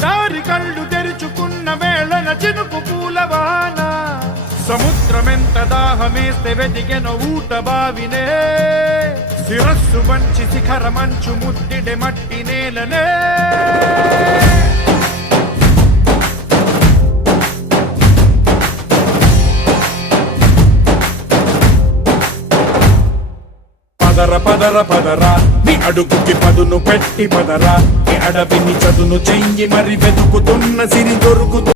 ఎడారి కళ్ళు తెరుచుకున్న వేళన చినుకు పూలవాన సముద్రమెంత దాహమేస్తే వెతికెన ఊట బావినే శిరస్సు వంచి శిఖర మంచు ముద్దిడే మట్టి నేలనే పదర పదర పదరా నీ అడుగుకి పదును పెట్టి పదరా ఈ అడవిని చదును చెయ్యి మరి వెతుకుతున్న సిరి దొరుకుతు